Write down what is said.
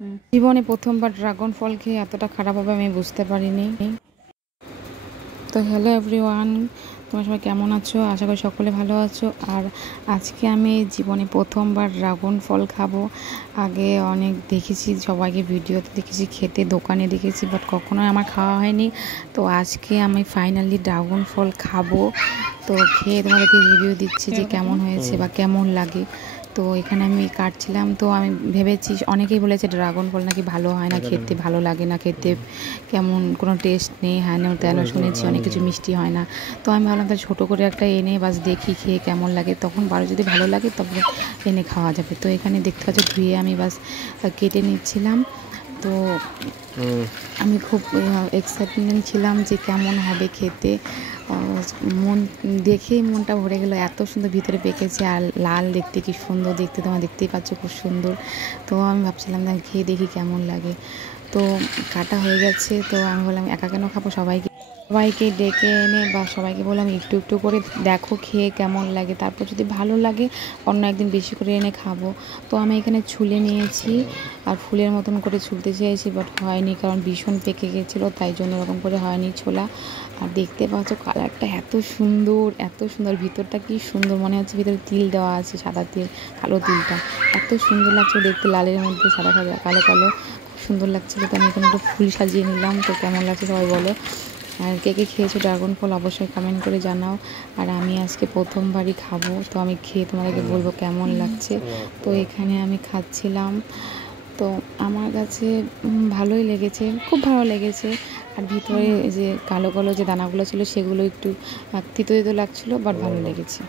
জীবনে প্রথমবার ড্রাগন ফল খেয়ে এতটা খারাপ হবে আমি বুঝতে পারিনি। তো হ্যালো এভরিওয়ান, তোমরা সবাই কেমন আছো? আশা করি সকলে ভালো আছো। আর আজকে আমি জীবনে প্রথমবার ড্রাগন ফল খাবো। আগে অনেক দেখেছি, সবাইকে ভিডিওতে দেখেছি, খেতে দোকানে দেখেছি, বাট কখনোই আমার খাওয়া হয়নি। তো আজকে আমি ফাইনালি ড্রাগন ফল খাবো। তো খেয়ে তোমাদেরকে রিভিউ দিচ্ছি যে কেমন হয়েছে বা কেমন লাগে। তো এখানে আমি কাটছিলাম, তো আমি ভেবেছি, অনেকেই বলেছে ড্রাগন ফল নাকি ভালো হয় না খেতে, ভালো লাগে না খেতে, কেমন কোনো টেস্ট নেই, হ্যাঁ তেন শুনেছি অনেক কিছু মিষ্টি হয় না। তো আমি ভাবলাম তাহলে ছোটো করে একটা এনে বাস দেখি খেয়ে কেমন লাগে, তখন যদি ভালো লাগে তবে এনে খাওয়া যাবে। তো এখানে দেখতে পাচ্ছ ধুয়ে আমি বাস কেটে নিচ্ছিলাম। তো আমি খুব এক্সাইটমেন্ট ছিলাম যে কেমন হবে খেতে। মন দেখেই মনটা ভরে গেল, এত সুন্দর ভিতরে পেকেছে আর লাল, দেখতে কি সুন্দর দেখতে, তোমরা দেখতেই পাচ্ছ খুব সুন্দর। তো আমি ভাবছিলাম না খেয়ে দেখি কেমন লাগে। তো কাটা হয়ে গেছে, তো আমি বললাম একা কেন খাবো, সবাইকে ডেকে এনে বা সবাইকে বললাম একটু একটু করে দেখো খেয়ে কেমন লাগে, তারপর যদি ভালো লাগে অন্য একদিন বেশি করে এনে খাবো। তো আমি এখানে ছুলে নিয়েছি আর ফুলের মতন করে ছুলতে চেয়েছি, বাট হয়নি, কারণ ভীষণ পেকে গেছিলো, তাই জন্য এরকম করে হয়নি ছোলা। আর দেখতে পাচ্ছ কালারটা এত সুন্দর, ভিতরটা কি সুন্দর, মনে হচ্ছে ভিতরে তিল দেওয়া আছে, সাদা তিল, কালো তিলটা এত সুন্দর লাগছে দেখতে, লালের মধ্যে সাদা কালো খুব সুন্দর লাগছিলো। তো আমি এখানে একটু ফুল সাজিয়ে নিলাম। তো কেমন লাগছে সবাই বলো। আর কে কে খেয়েছো ড্রাগন ফল অবশ্যই কমেন্ট করে জানাও। আর আমি আজকে প্রথমবারই খাবো, তো আমি খেয়ে তোমাদেরকে বলবো কেমন লাগছে। তো এখানে আমি খাচ্ছিলাম, তো আমার কাছে ভালোই লেগেছে, খুব ভালো লেগেছে। আর ভিতরে যে কালো যে দানাগুলো ছিল সেগুলো একটু তিতো লাগছিলো, বাট ভালো লেগেছে।